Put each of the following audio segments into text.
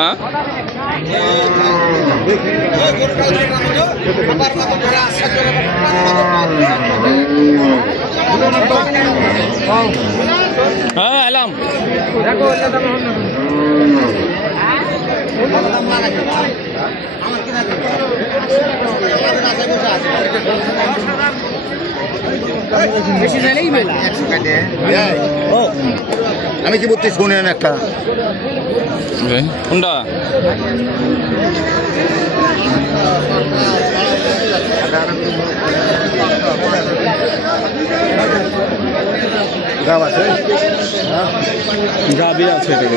হ্যাঁ? হ্যাঁ এলাম। ও আমি কি বলতে শুনেন একটা? কোনটা? গাব আছে? গাবি আছে গাব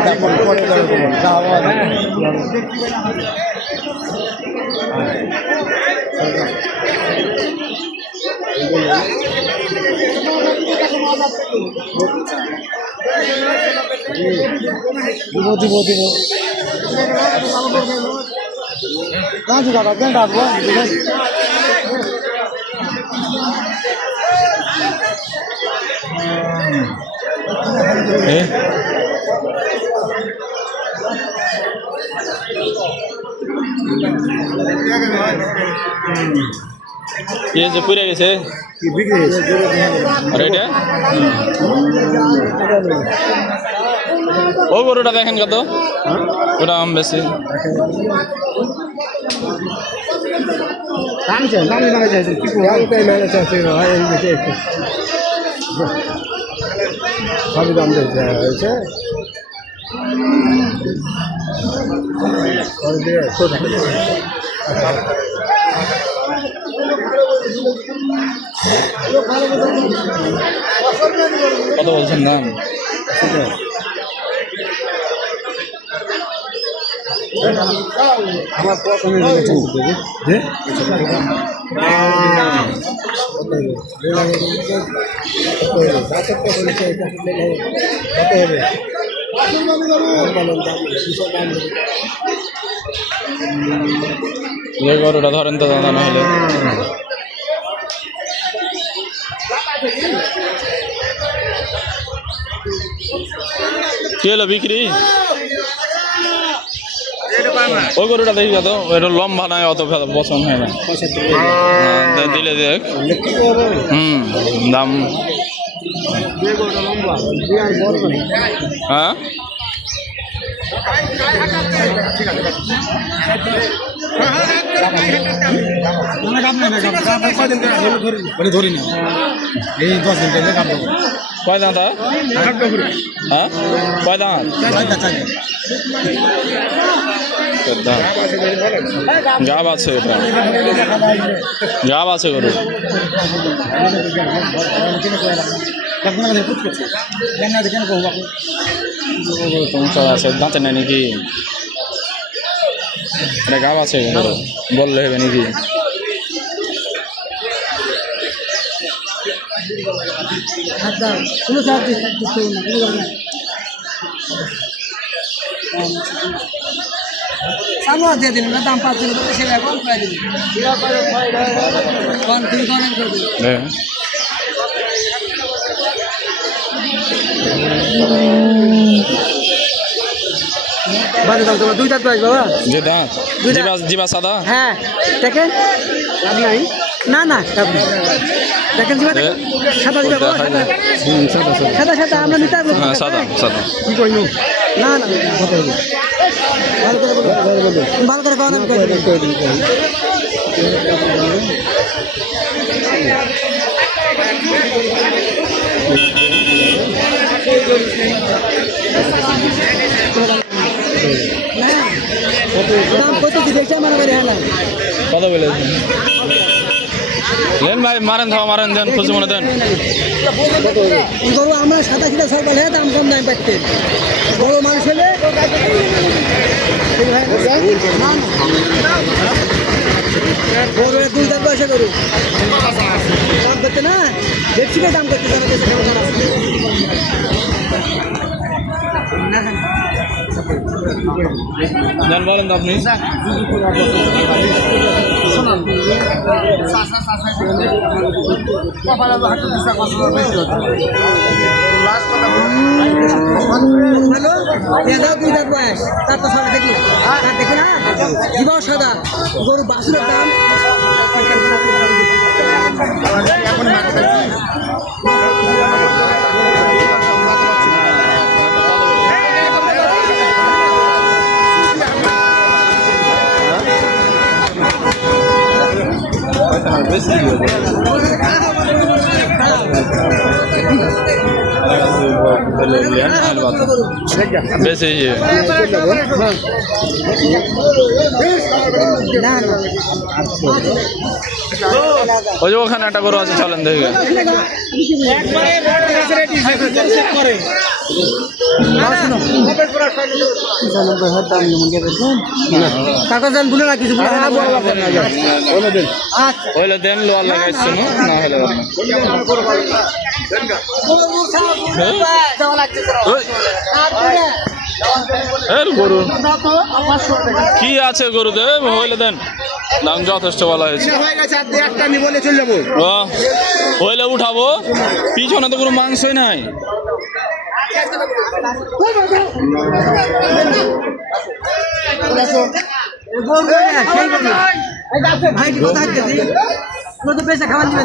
নাই গাব নাই দিব দিব দিব কাঁচি কাকা কেন ডাকবো ইয়ে যে পুড়ে গেছে ও গরুটা দেখেন কত ওটা আম বেশি কামছে কামে কামে চাইছে কি আমি তাই মেনে চাইছি সবই দাম দিতে হয়েছে করে দিয়ে ছোট কত বলছেন দাম আমার প্রথমে দেখেছি হ্যাঁ কত হবে গরুটা ধরেন তো দাদা না হলে কি হলো বিক্রি? ওই গরুটা দেখি কত? এটা লম্বা নয় অত পছন্দ হয় না। হ্যাঁ, দিলে দেখ। হুম দাম। হ্যাঁ? ধরি না এই দশ দিন কয় দাঁত হ্যাঁ? কয় দাঁত? দাঁত গাব আছে এটা গাব আছে গরু সমস্যা আছে, দাঁতে নাই নাকি? এটা গাব আছে বললে হবে নাকি? সামনে দিয়ে দিন না দাম পাঁচ দিন সে এখন প্রায় দিন কোন তুমি কোন করে দিন হ্যাঁ। বাজে দাম তোমার দুই দাঁত প্রাইস বাবা। যে দাঁত দুইটা। জিবা জিবা সাদা? হ্যাঁ দেখেন। লাভ নাই। না না দেখেন জিবা সাদা জিবা বাবা সাদা। সাদা সাদা আমরা নিতে আসব। হ্যাঁ সাদা সাদা। কি কইনু না না ভালো করে কোন কত কি দেখছে? আমার বাড়ি হ্যাঁ কত বলেছেন? দেন ভাই মারেন থাও মারেন দেন খুশি মনে দেন। গরু আমরা সাদা সিধা সব বলে দাম কম দাম পাচ্ছে বড় মানুষ হলে দুই দাম পয়সা গরু দাম করতে না? দেখছি না দাম করতে যারা দেশে কেমন দাম আছে। দেন বলেন তো আপনি বয়স তার তো সাদা দেখি তার দেখি না জীবাও সাদা গরু বাসুরের দাম বেশি ওই যে ওখানে একটা গরু আছে চলেন দেখি কাকা যান বলে না আচ্ছা দেন লোয়ার না হলে গরু। কি আছে গরুতে হইলে দেন। দাম যথেষ্ট বলা হয়েছে। একটা নি বলে চলে যাব। ও, হইলে উঠাবো? পিছনে তো কোনো মাংসই নাই। ভাই কি কথা হচ্ছে তোর তো পয়সা খাবার দিবে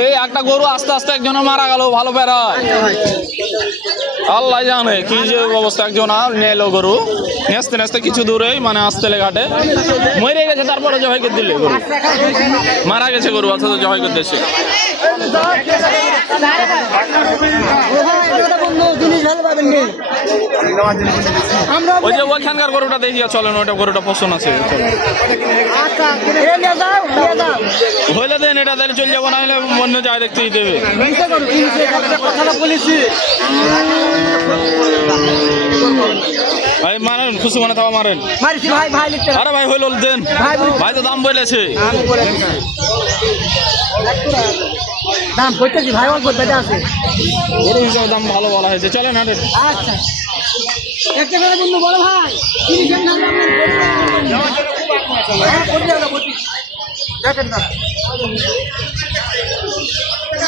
এই একটা গরু আস্তে আস্তে একজন মারা গেল, ভালো বেড়ায় আল্লাহ জানে কি যে অবস্থা, একজন আর নিয়ে গরু। নেস্তে নেস্তে কিছু দূরেই মানে আসতে ঘাটে মরে গেছে, তারপরে জবাই করে দিলে গরু। মারা গেছে গরু, অথচ জবাই করে দিয়েছে। জিনিস ভালো পাবেন ওই যে ওইখানকার গরুটা দেখিয়া চলেন ওইটা গরুটা পছন্দ আছে। আচ্ছা হইলে দেন এটা তাহলে চলে যাব না হলে অন্য জায়গায় দেখতেই দেবে ভাই মারেন খুশি মনে থাকা মারেন। মারিছি ভাই ভাই আরে ভাই হইল দেন। ভাই তো দাম বলেছে। দাম করতেছি ভাই অল্প বেঁধে আছে। গরু হিসাবে দাম ভালো বলা হয়েছে। চলেন হাটে। আচ্ছা। একটা করে বন্ধু বড় ভাই। তিরিশের নাম দেখেন হ্যাঁ,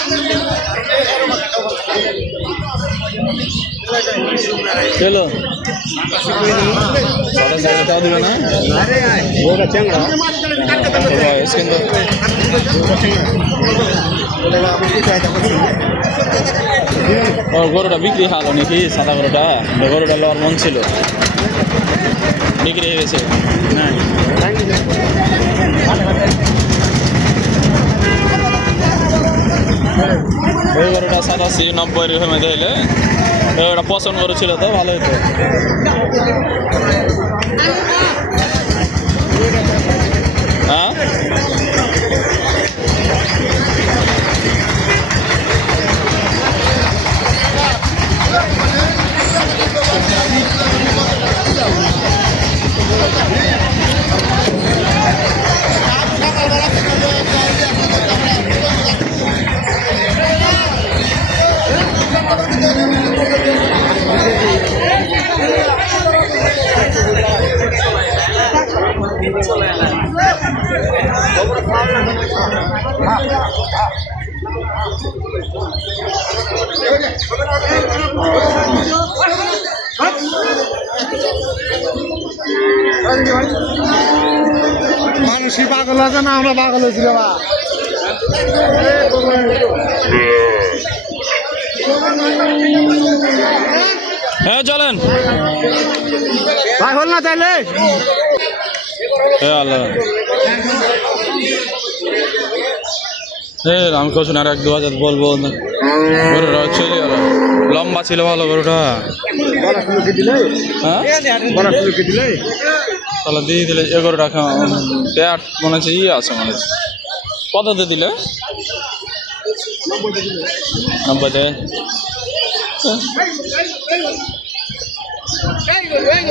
Thank হবে, না। চলো। সাড়ে চারশো দিবে না বয়স কিন্তু ও, গরুটা বিক্রি হলো নাকি? সাদা গরুটা? গরুটা লওয়ার মন ছিল। বিক্রি হয়ে গেছে। ওই গরুটা সাতাশি নব্বই মধ্যে হইলে ওটা পছন্দ করেছিল তো ভালো হতো। মানুষই পাগল আছে না আমরা পাগল হয়েছি বাবা হ্যাঁ চলেন। পাগল না তাহলে রামকৃষ্ণ, আর এক দু হাজার বলব লম্বা ছিল ভালো গরুটা। হ্যাঁ? তাহলে দিয়ে দিলে এগারো টাকা প্যাট মনে হচ্ছে ইয়ে আছে মনে হচ্ছে। দিয়ে দিলে? নব্বইতে। Very.